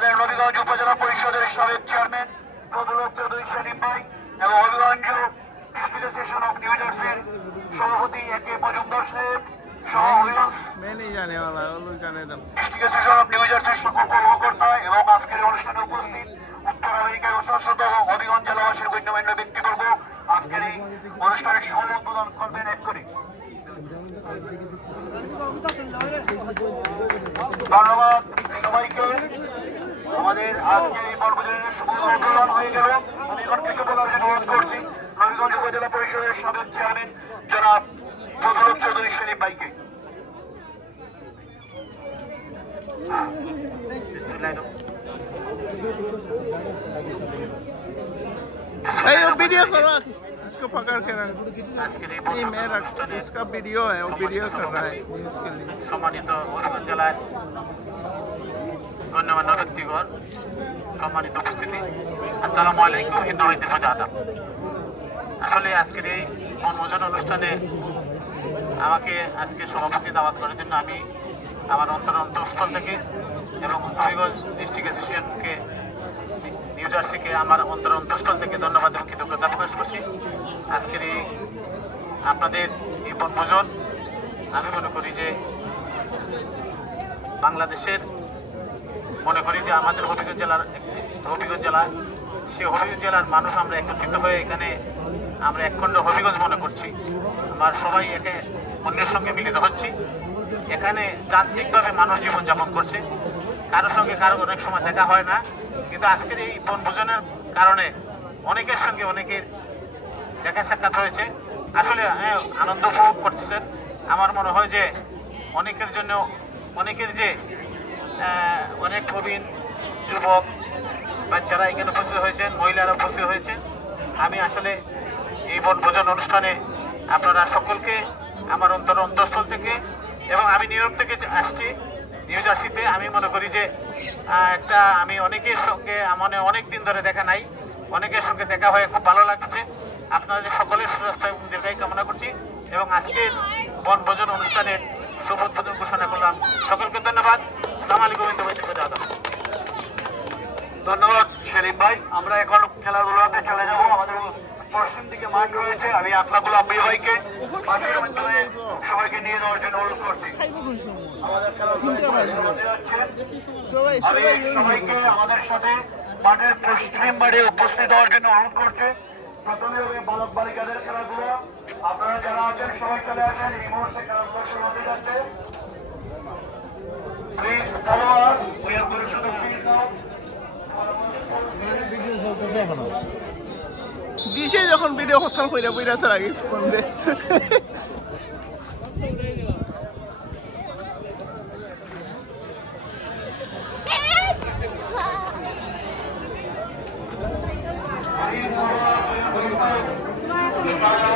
আমাদের নবীগঞ্জ উপজেলা পরিষদের সাবেক চেয়ারম্যান ফজলুল চৌধুরী সেলিম ভাই এবং Habiganj district association of new জার্সির সভাপতি একে মজুমদার সাহেব সহ Habiganj district association of new জার্সির সকল কর্মকর্তা এবং আজকের অনুষ্ঠানে উপস্থিত উত্তর আমেরিকার অশাসত হবিগঞ্জ জেলাবাসীর গণ্যমান্য ব্যক্তিবর্গ আজকের এই অনুষ্ঠানের সহ উদ্বোধন করবেন এক করে। ধন্যবাদ সবাইকে। আমাদের আজকে এই পর্বজনের শুভ উদ্বোধন হয়ে গেল। আমি এখন কিছু বলার জন্য অনুরোধ করছি নবীগঞ্জ উপজেলা পরিষদের সাবেক চেয়ারম্যান জনাব ফজলুল চৌধুরী সেলিম ভাইকে। वीडियो करो, इसको पकड़ के रख। नहीं मैं रख, इसका वीडियो है, वो वीडियो कर रहा है इसके लिए। সম্মানিত হবিগঞ্জ জেলার গণ্যমান্য ব্যক্তিগণ, সম্মানিত উপস্থিতি, আসসালামু আলাইকুম, হিন্দু ভাইদের প্রতি আদাব। আসলে আজকের এই বনভোজন অনুষ্ঠানে আমাকে আজকে সভাপতি দাওয়াত করার জন্য আমি আমার অন্তঃস্থল থেকে এবং হবিগঞ্জ ডিস্ট্রিক্ট অ্যাসোসিয়েশনকে নিউ জার্সিকে আমার অন্তঃস্থল থেকে ধন্যবাদ এবং কৃতজ্ঞতা প্রকাশ করছি। আজকের এই আপনাদের এই বনভোজন আমি মনে করি যে বাংলাদেশের মনে করি যে আমাদের হবিগঞ্জ জেলার সেই হবিগঞ্জ জেলার মানুষ আমরা একত্রিত হয়ে এখানে আমরা একখণ্ড হবিগঞ্জ মনে করছি। আমার সবাই একে অন্যের সঙ্গে মিলিত হচ্ছি। এখানে যান্ত্রিকভাবে মানুষ জীবনযাপন করছে, কারোর সঙ্গে কারো অনেক সময় দেখা হয় না, কিন্তু আজকের এই বনভোজনের কারণে অনেকের সঙ্গে অনেকের দেখা সাক্ষাৎ হয়েছে। আসলে আনন্দ উপভোগ করতেছেন। আমার মনে হয় যে অনেকের জন্য অনেকের যে অনেক প্রবীণ যুবক বাচ্চারা এখানে উপস্থিত হয়েছেন, মহিলারা উপস্থিত হয়েছেন। আমি আসলে এই বনভোজন অনুষ্ঠানে আপনারা সকলকে আমার অন্তঃস্থল থেকে এবং আমি নিউ ইয়র্ক থেকে আসছি নিউ জার্সিতে। আমি মনে করি যে আমি অনেকের সঙ্গে অনেক দিন ধরে দেখা নাই, অনেকের সঙ্গে দেখা হয়ে খুব ভালো লাগছে। আপনাদের সকলের সুস্বাস্থ্য এবং দীর্ঘায়ু কামনা করছি এবং আজকের বনভোজন অনুষ্ঠানের শুভ উদ্বোধন ঘোষণা করলাম। সকলকে ধন্যবাদ। আসসালামু আলাইকুম। ধন্যবাদ সেলিম ভাই। আমরা এখন খেলাধুলাতে চলে যাব। আমাদের পশ্চিম দিকে মাঠ রয়েছে। আমি আকলাকুল আব্বি ভাইকে মাঠের মাধ্যমে সবাইকে নিয়ে যাওয়ার জন্য অনুরোধ করছি। আমাদের সবাইকে আমাদের সাথে মাঠের পশ্চিম মাঠে উপস্থিত হওয়ার জন্য অনুরোধ করছে। প্রথমে হবে বালক বালিকাদের খেলাধুলা। আপনারা যারা আছেন সবাই চলে আসেন। এই মুহূর্তে খেলাধুলা শুরু হতে যাচ্ছে। Please follow us. We are going to the field now. Video চলতেছে এখনো দিছে যখন ভিডিও কথা কইরা বইরা তো আগে ফোন দে। Bye.